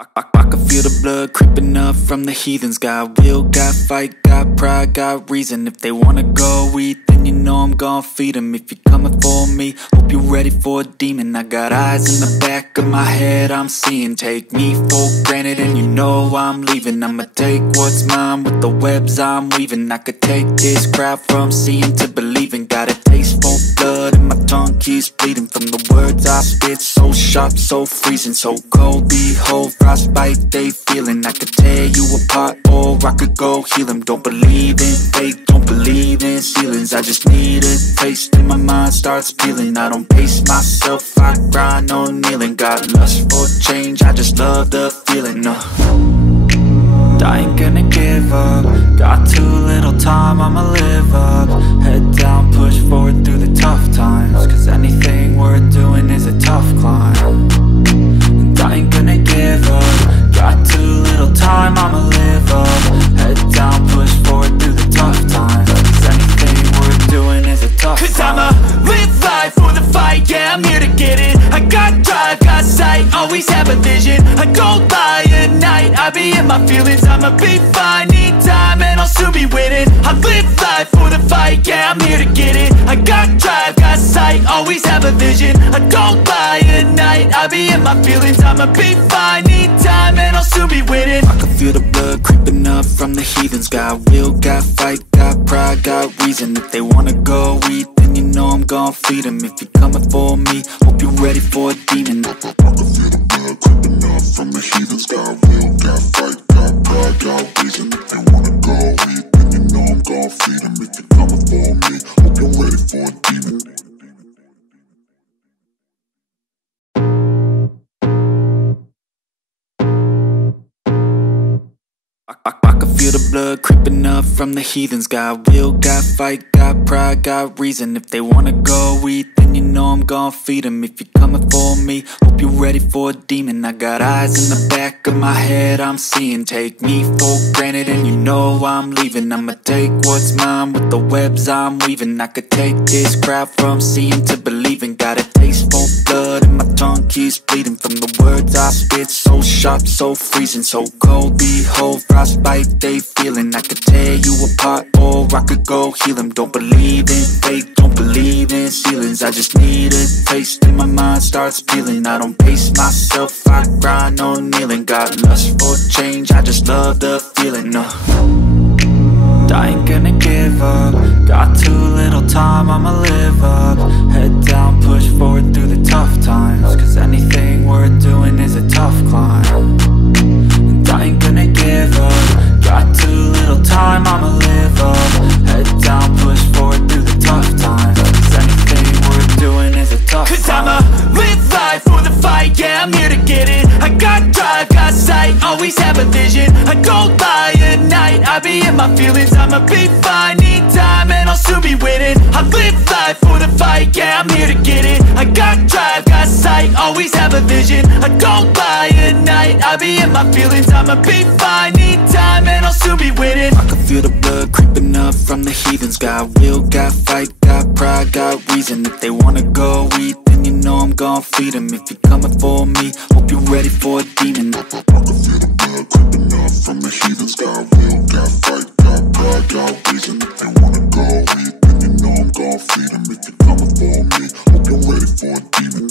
I can feel the blood creeping up from the heathens. Got will, got fight, got pride, got reason. If they wanna go eat, then you know I'm gon' feed them. If you're coming for me, hope you're ready for a demon. I got eyes in the back of my head, I'm seeing. Take me for granted and you know I'm leaving. I'ma take what's mine with the webs I'm weaving. I could take this crowd from seeing to believing. Got a taste for blood and my tongue keeps bleeding from the words I spit. So sharp, so freezing, so cold. Behold, frostbite they feeling. I could tear you apart or I could go heal them. Don't believe in fate, don't believe in ceilings. I just need a taste and my mind starts peeling. I don't pace myself, I grind on kneeling. Got lust for change, I just love the feeling. I ain't gonna give up. Got too little time, I'ma live up. Head down, push forward through the tough times. Cause anything worth doing is a tough climb. And I ain't gonna give up. Got too little time, I'ma live up. Head down, push forward through the tough times. Cause anything worth doing is a tough climb. Cause I'ma live life for the fight, yeah, I'm here to get it. I got drive, got sight, always have a vision. I don't lie at night, I be in my feelings. I'ma be fine, need time and I'll soon be winning. I live life for the fight, yeah, I'm here to get it. I got drive, got sight, always have a vision. I don't lie at night, I be in my feelings. I'ma be fine, need time and I'll soon be winning. I can feel the blood creeping up from the heathens. Got will, got fight, got pride, got reason. If they wanna go eat, then you know I'm gon' feed them. If you're coming for me, hope you're ready for a demon. I can feel the blood creeping up from the heathens. Got will, got fight, got pride, got reason. If they wanna go eat, then you know I'm gon' feed them. If you're coming for me, hope you're ready for a demon. I can feel the blood creeping up from the heathens. Got will, got fight, got pride, got reason. If they wanna go eat, then you know I'm gon' feed them. If you're coming for me, hope you're ready for a demon. I got eyes in the back of my head, I'm seeing. Take me for granted and you know I'm leaving. I'ma take what's mine with the webs I'm weaving. I could take this crowd from seeing to believing. Got a taste for blood and my tongue keeps bleeding from the words I spit. So sharp, so freezing, so cold. Behold, frostbite they feeling. I could tear you apart or I could go heal them. Don't believe in fate, don't believe in ceilings. I just need a taste and my mind starts peeling. I don't pace myself, I grind on kneeling. Got lust for change, I just love the feeling. I ain't gonna give up. Got too little time, I'ma live up. Head down, push forward through the tough times. Cause anything worth doing is a tough climb. And I ain't gonna give up. Got too little time, I'ma live up. Head down, push forward through the tough times. Cause anything worth doing is a tough climb. Cause I'ma live life for the fight, yeah, I'm here to get it. I got drive, got sight, always have a vision. I don't lie at night, I be in my feelings. I'ma be fine, need time and I'll soon be winning. I live life for the fight, yeah, I'm here to get it. I got drive, got sight, always have a vision. I don't lie at night, I be in my feelings. I'ma be fine, need time and I'll soon be winning. I can feel the blood creeping up from the heathens. Got will, got fight, got pride, got reason. If they wanna go eat, then you know I'm gon' feed them. If you're coming for me, hope you're ready for a demon. I can feel the blood creeping up from the heathens. Got will, got fight, got pride, got reason. If they wanna go eat, then you know I'm gon' feed them. If you're coming for me, hope you're ready for a demon.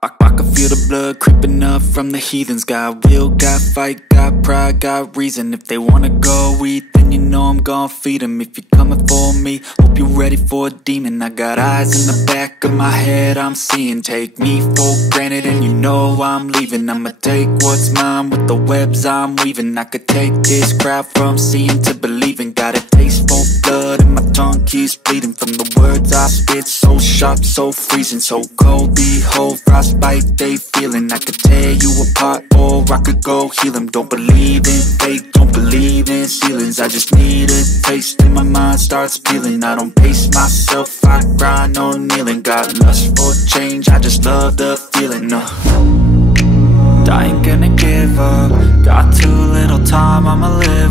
I can feel the blood creeping up from the heathens. Got will, got fight, got pride, got reason. If they wanna go eat, then you know I'm gon' feed them. If you're coming for me, hope you're ready for a demon. I got eyes in the back of my head, I'm seeing. Take me for granted and you know I'm leaving. I'ma take what's mine with the webs I'm weaving. I could take this crowd from seeing to believing. Got a taste for blood and my tongue keeps bleeding from the words I spit. So sharp, so freezing, so cold. Behold, frostbite they feeling. I could tear you apart or I could go heal them. Don't believe in fate, don't believe in ceilings. I just need a taste and my mind starts peeling. I don't pace myself, I grind on kneeling. Got lust for change, I just love the feeling. I ain't gonna give up. Got too little time, I'ma live